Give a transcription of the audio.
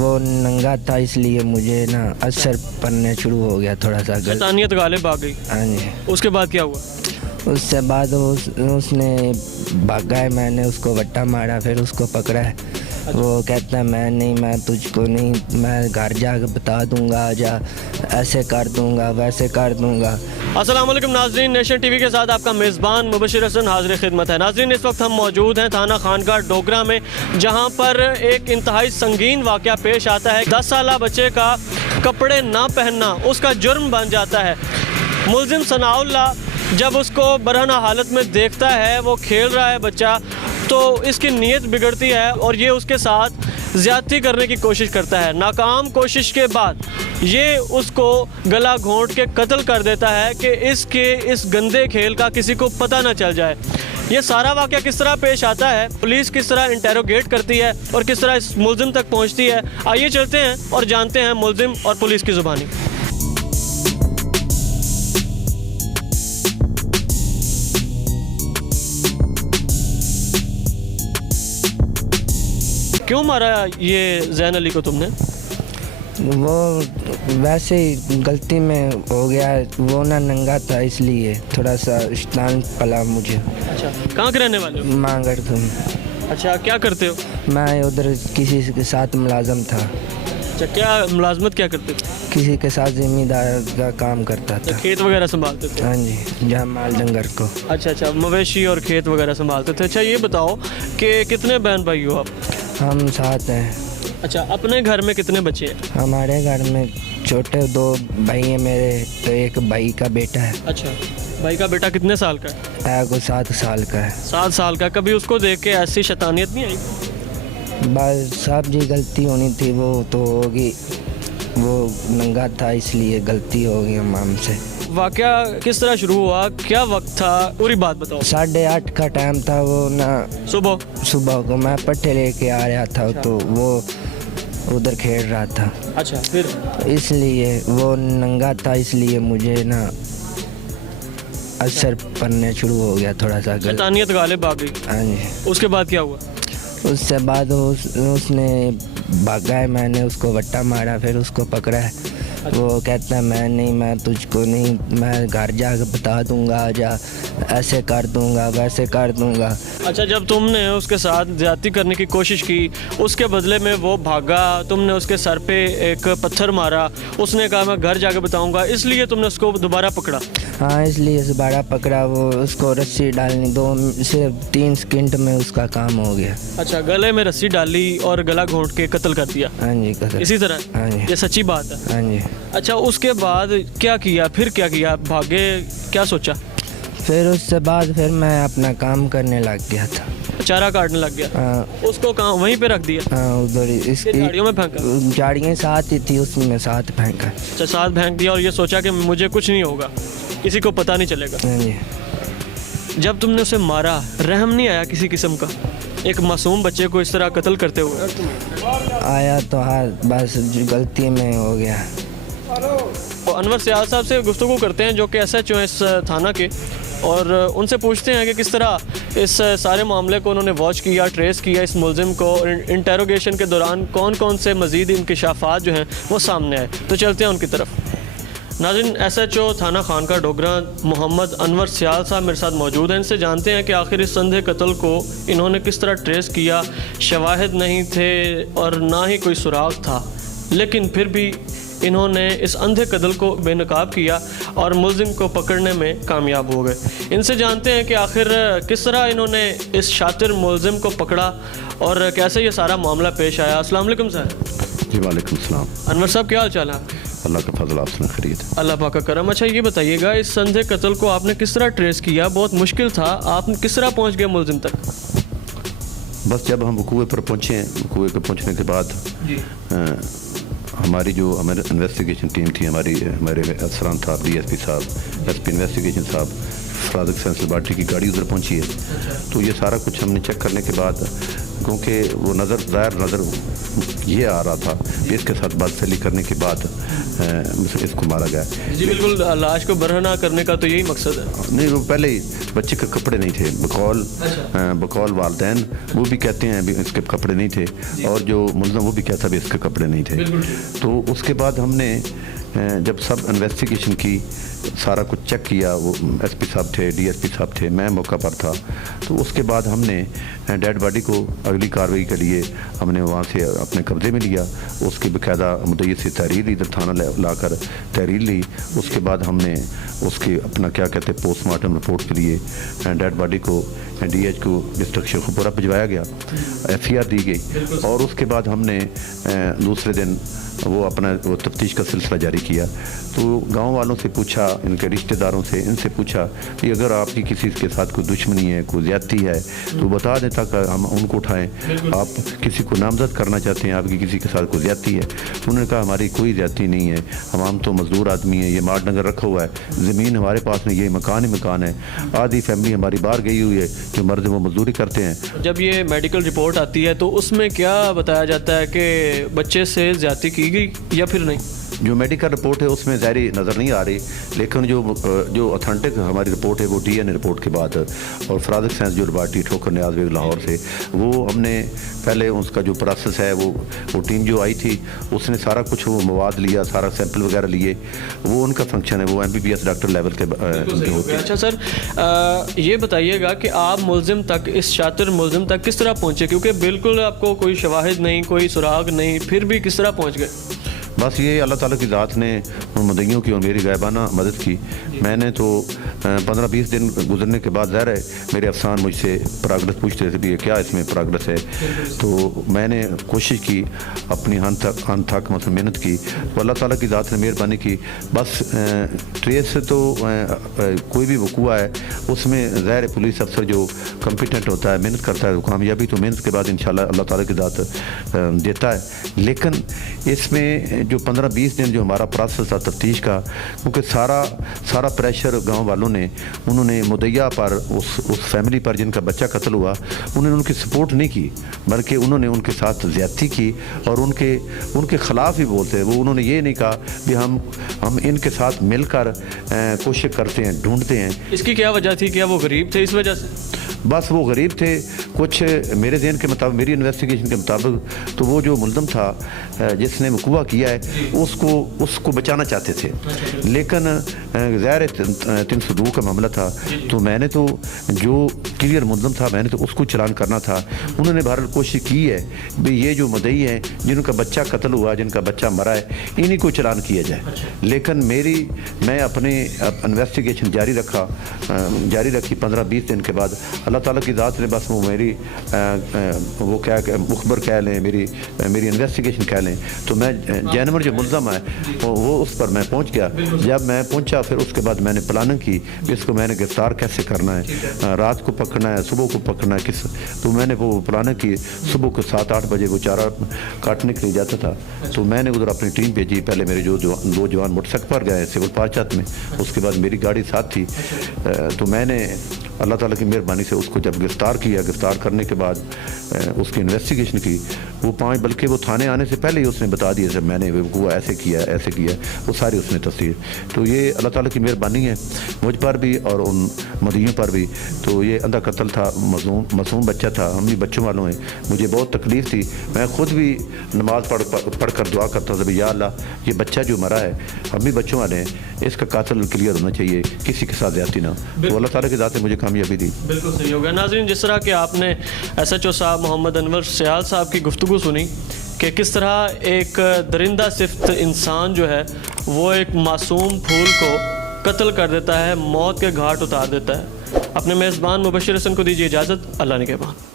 वो नंगा था इसलिए मुझे ना असर पड़ने शुरू हो गया थोड़ा सा शैतानियत गालिब आ गई। हाँ जी। उसके बाद क्या हुआ? उससे बाद उसने भागा है, मैंने उसको वट्टा मारा, फिर उसको पकड़ा है। वो कहता है मैं तुझको नहीं, मैं घर जाकर बता दूंगा, आजा, ऐसे कर दूंगा, वैसे कर दूंगा। अस्सलाम वालेकुम नाज़रीन, नेशन टीवी के साथ आपका मेज़बान मुबशिर हसन हाज़िर खिदमत है। नाज़रीन, इस वक्त हम मौजूद हैं थाना खानका डोगरा में, जहां पर एक इंतहाई संगीन वाक़या पेश आता है। 10 साला बच्चे का कपड़े ना पहनना उसका जुर्म बन जाता है। मुल्ज़िम सनाउल्लाह जब उसको बरहना हालत में देखता है, वो खेल रहा है बच्चा, तो इसकी नीयत बिगड़ती है और ये उसके साथ ज़्यादती करने की कोशिश करता है। नाकाम कोशिश के बाद ये उसको गला घोंट के कत्ल कर देता है कि इसके इस गंदे खेल का किसी को पता ना चल जाए। ये सारा वाक़या किस तरह पेश आता है, पुलिस किस तरह इंटेरोगेट करती है और किस तरह इस मुल्ज़िम तक पहुंचती है, आइए चलते हैं और जानते हैं मुल्ज़िम और पुलिस की ज़ुबानी। क्यों मारा ये ज़ैन अली को तुमने? वो वैसे ही गलती में हो गया, वो ना नंगा था इसलिए थोड़ा सा शैतान पला मुझे। अच्छा, कहाँ के रहने वाले हो? मांगड़ तुम। अच्छा, क्या करते हो? मैं उधर किसी के साथ मुलाजम था। अच्छा, क्या मुलाजमत क्या करते थे? किसी के साथ ज़मींदार का काम करता था। खेत वगैरह संभालते थे? हाँ जी, जहाँ माल डंगर को। अच्छा, मवेशी और खेत वगैरह संभालते थे। अच्छा, ये बताओ कि कितने बहन भाई हो आप? हम साथ हैं। अच्छा, अपने घर में कितने बच्चे हैं? हमारे घर में छोटे 2 भाई हैं मेरे, तो एक भाई का बेटा है। अच्छा, भाई का बेटा कितने साल का है? वो 7 साल का है। 7 साल का। कभी उसको देख के ऐसी शैतानियत नहीं आई? बस साहब जी, गलती होनी थी, वो तो होगी, वो नंगा था इसलिए गलती हो गई हमसे। वाक़या किस तरह शुरू हुआ, क्या वक्त था, पूरी बात बताओ। 8:30 का टाइम था। वो ना सुबह को मैं पट्टे लेके आ रहा था। अच्छा। तो वो उधर खेल रहा था। अच्छा, फिर इसलिए वो नंगा था इसलिए मुझे ना असर पड़ने शुरू हो गया थोड़ा सा शैतानियत गालिब आ गई। हाँ जी। उसके बाद क्या हुआ? उससे बाद उसने भागा है, मैंने उसको वट्टा मारा, फिर उसको पकड़ा है। अच्छा। वो कहता है मैं तुझको नहीं, मैं घर जाकर बता दूंगा, आजा, ऐसे कर दूंगा, वैसे कर दूंगा। अच्छा, जब तुमने उसके साथ ज्यादती करने की कोशिश की, उसके बदले में वो भागा, तुमने उसके सर पे एक पत्थर मारा, उसने कहा मैं घर जाकर बताऊंगा, इसलिए तुमने उसको दोबारा पकड़ा? हाँ, इसलिए दोबारा पकड़ा। वो उसको रस्सी डालनी, 2 से 3 सेकंड में उसका काम हो गया। अच्छा, गले में रस्सी डाली और गला घोंट के कत्ल कर दिया? हाँ जी, कत्ल। इसी तरह? हाँ जी। ये सच्ची बात है? हाँ जी। अच्छा, उसके बाद क्या किया, फिर क्या किया, भागे, क्या सोचा? फिर उससे बाद फिर मैं अपना काम करने लग गया था। चारा काटने लग गया? हाँ। उसको कहाँ, वहीं पे रख दिया? हाँ, उधर इसकी झाड़ियों में फेंका? झाड़ियाँ साथ ही थी, उसमें साथ फेंका। अच्छा, साथ फेंक दिया और ये सोचा कि मुझे कुछ नहीं होगा, किसी को पता नहीं चलेगा। हाँ जी। जब तुमने उसे मारा, रहम नहीं आया किसी किस्म का, एक मासूम बच्चे को इस तरह कत्ल करते हुए? आया तो हाँ, बस गलती में हो गया। तो अनवर सियाल साहब से गुफ्तगू करते हैं, जो कि SHO हैं इस थाना के, और उनसे पूछते हैं कि किस तरह इस सारे मामले को उन्होंने वॉच किया, ट्रेस किया इस मुल्ज़िम को, और इंटेरोगेशन के दौरान कौन कौन से मज़ीद इंकशाफात जो हैं वो सामने आए। तो चलते हैं उनकी तरफ। नाज़रीन, SHO थाना खानका डोगरा मोहम्मद अनवर सियाल साहब मेरे साथ मौजूद हैं। इनसे जानते हैं कि आखिर इस संदेह कत्ल को इन्होंने किस तरह ट्रेस किया। शवाहिद नहीं थे और ना ही कोई सुराग था, लेकिन फिर भी इन्होंने इस अंधे कत्ल को बेनकाब किया और मुल्ज़िम को पकड़ने में कामयाब हो गए। इनसे जानते हैं कि आखिर किस तरह इन्होंने इस शातिर मुल्ज़िम को पकड़ा और कैसे ये सारा मामला पेश आया। अस्सलाम वालेकुम सर। जी वालेकुम सलाम। अनवर साहब, क्या हाल चाल है? अल्लाह का फजल, आपसे खरीद। अल्लाह पाक का करम। अच्छा, ये बताइएगा, इस संधे कत्ल को आपने किस तरह ट्रेस किया? बहुत मुश्किल था, आप किस तरह पहुंच गए मुल्ज़िम तक? बस जब हम कुएँ पर पहुँचे, कुएँ पर पहुँचने के बाद हमारी जो हमारे इन्वेस्टिगेशन टीम थी, हमारे अफसरान साहब, DSP साहब, SP इन्वेस्टिगेशन साहब, फॉरेंसिक साइंस लेबॉरेटरी की गाड़ी उधर पहुँची है। तो ये सारा कुछ हमने चेक करने के बाद, क्योंकि वो ज़ाहिर नज़र ये आ रहा था कि इसके साथ बदसलूकी करने के बाद इसको मारा गया। जी बिल्कुल, लाश को बरहना करने का तो यही मकसद है। नहीं, वो पहले ही बच्चे के कपड़े नहीं थे, बकौल वालदैन वो भी कहते हैं भी इसके कपड़े नहीं थे, और जो मुल्ज़म वो भी कहता भी इसके कपड़े नहीं थे। तो उसके बाद हमने जब सब इन्वेस्टिगेशन की, सारा कुछ चेक किया, वो एसपी साहब थे, डीएसपी साहब थे, मैं मौका पर था, तो उसके बाद हमने डेड बॉडी को अगली कार्रवाई के लिए हमने वहाँ से अपने कब्ज़े में लिया। उसकी बाकायदा मुद्दई से तहरीर इधर थाना लाकर तहरीर ली। उसके बाद हमने उसकी अपना क्या कहते हैं पोस्टमार्टम रिपोर्ट के लिए डेड बॉडी को DH को डिस्ट्रिक्ट शेखुपुरा भिजवाया गया, FCR दी गई, और उसके बाद हमने दूसरे दिन वो अपना वो तफ्तीश का सिलसिला जारी किया। तो गांव वालों से पूछा, इनके रिश्तेदारों से, इनसे पूछा कि अगर आपकी किसी के साथ कोई दुश्मनी है, कोई ज़्यादती है, तो बता दें ताकि हम उनको उठाएं। आप किसी को नामजद करना चाहते हैं, आपकी किसी के साथ कोई ज़्यादती है? तो उन्होंने कहा हमारी कोई ज़्यादती नहीं है, हम तो मजदूर आदमी हैं, ये मार डंगर रखा हुआ है, ज़मीन हमारे पास नहीं, ये मकान ही मकान है, आधी फैमिली हमारी बाहर गई हुई है, जो मर्द वो मजदूरी करते हैं। जब ये मेडिकल रिपोर्ट आती है तो उसमें क्या बताया जाता है कि बच्चे से ज़्यादती की गई या फिर नहीं? जो मेडिकल रिपोर्ट है उसमें ज़ाहिर नज़र नहीं आ रही, लेकिन जो ऑथेंटिक हमारी रिपोर्ट है वो DNA रिपोर्ट के बाद, और फॉरेंसिक साइंस जो लेबॉरेटरी ठोकर न्याज बेग लाहौर से, वो हमने पहले उसका जो प्रोसेस है वो टीम जो आई थी उसने सारा कुछ वो मवाद लिया, सारा सैंपल वगैरह लिए, वो उनका फंक्शन है, वो MBBS डॉक्टर लेवल के उनके होते हैं। अच्छा सर, ये बताइएगा कि आप मुल्ज़िम तक, इस शातिर मुल्ज़िम तक किस तरह पहुँचे, क्योंकि बिल्कुल आपको कोई शवाहिद नहीं, कोई सुराग नहीं, फिर भी किस तरह पहुँच गए? बस ये अल्लाह ताला की ज़ात ने उन मुद्दइयों की और मेरी गायबाना मदद की। मैंने तो 15-20 दिन गुजरने के बाद ज़ाहिर है मेरे अफसान मुझसे प्रोग्रेस पूछते थे भी ये क्या इसमें प्रोग्रेस है, तो मैंने कोशिश की, अपनी हद तक मतलब मेहनत की, तो अल्लाह ताला की ज़ात ने मेहरबानी की। बस ट्रेस से तो कोई भी वक़ूआ है उसमें ज़ाहिर पुलिस अफसर जो कॉम्पिटेंट होता है, मेहनत करता है, कामयाबी तो मेहनत के बाद इंशाल्लाह अल्लाह ताला की ज़ात देता है। लेकिन इसमें जो 15-20 दिन जो हमारा प्रोसेस था तफ्तीश का, क्योंकि सारा प्रेशर गांव वालों ने, उन्होंने मुद्दइया पर, उस फैमिली पर जिनका बच्चा कत्ल हुआ, उन्होंने उनकी सपोर्ट नहीं की, बल्कि उन्होंने उनके साथ ज़्यादती की और उनके ख़िलाफ़ ही बोलते हैं। वो उन्होंने ये नहीं कहा कि हम इनके साथ मिलकर कोशिश करते हैं, ढूंढते हैं। इसकी क्या वजह थी? क्या वो गरीब थे इस वजह से? बस वो गरीब थे कुछ, मेरे ज़हन के मुताबिक, मेरी इन्वेस्टिगेशन के मुताबिक, तो वो जो मुल्ज़म था जिसने वक़ूआ किया है उसको बचाना चाहते थे, लेकिन ज़ाहिर 302 का मामला था, तो मैंने तो जो क्लियर मुल्ज़म था मैंने तो उसको चलान करना था। उन्होंने बहरहाल कोशिश की है भी ये जो मुद्दई हैं जिनका बच्चा कत्ल हुआ, जिनका बच्चा मरा है, इन्हीं को चलान किया जाए। लेकिन मैं अपने इन्वेस्टिगेशन जारी रखी 15-20 दिन के बाद अल्लाह ताला की ज़ात ने बस वो मेरी वो क्या मुखबर कह लें, मेरी इन्वेस्टिगेशन कह लें, तो मैं जानवर जो मुल्ज़म है वो उस पर मैं पहुंच गया। जब मैं पहुंचा फिर उसके बाद मैंने प्लानिंग की कि इसको मैंने गिरफ्तार कैसे करना है, रात को पकड़ना है, सुबह को पकड़ना है, तो मैंने वो प्लानिंग की। सुबह को 7-8 बजे वो चारा काटने के लिए जाता था, तो मैंने उधर अपनी टीम भेजी। पहले मेरे जो 2 जवान मोटरसाइकिल पर गए सिविल पार्चात में, उसके बाद मेरी गाड़ी साथ थी, तो मैंने अल्लाह ताला की मेहरबानी से उसको जब गिरफ़्तार किया, गिरफ़्तार करने के बाद उसकी इन्वेस्टिगेशन की, वो 5 बल्कि वो थाने आने से पहले ही उसने बता दिया जब मैंने वो ऐसे किया वो सारी उसने तस्वीर। तो ये अल्लाह ताला की मेहरबानी है मुझ पर भी और उन मदइयों पर भी। तो ये अंधा कत्ल था, मासूम बच्चा था, हम भी बच्चों वालों हैं, मुझे बहुत तकलीफ़ थी। मैं ख़ुद भी नमाज़ पढ़ कर दुआ करता था, या अल्लाह ये बच्चा जो मरा है, हम भी बच्चों वाले हैं, इसका कातिल क्लियर होना चाहिए, किसी के साथ ज़्यादती ना। तो अल्लाह ताला की ज़ात ने मुझे कामयाबी दी। बिल्कुल सही होगा। नाज़रीन, जिस तरह कि आपने SHO साहब मोहम्मद अनवर सियाल साहब की गुफ्तगू सुनी कि किस तरह एक दरिंदा सिफ्त इंसान जो है वो एक मासूम फूल को कत्ल कर देता है, मौत के घाट उतार देता है। अपने मेज़बान मुबशिर हसन को दीजिए इजाज़त। अल्लाह ने के बाद।